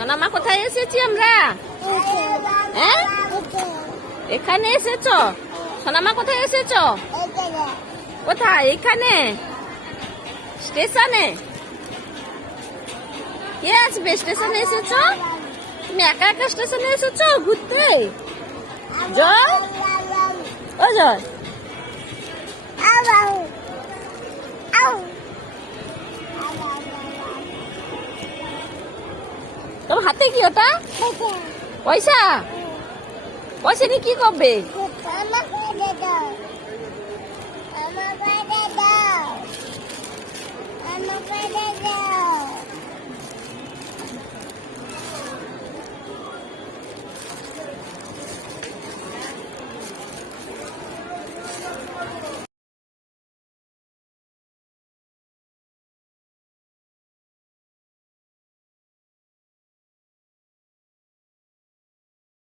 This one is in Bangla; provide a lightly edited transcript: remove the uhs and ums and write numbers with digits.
সোনামা কোথায় এসেছি আমরা? হ্যাঁ, এখানে এসেছো? সোনামা কোথায় এসেছো? কোথায়? এখানে স্টেশনে। কে আসবে? স্টেশনে এসেছো? তুমি একা একা স্টেশনে এসেছো ঘুরতে? জয়, ও জয়, তোমার হাতে কি ওটা? পয়সা? পয়সা নিয়ে কি করবে? আমার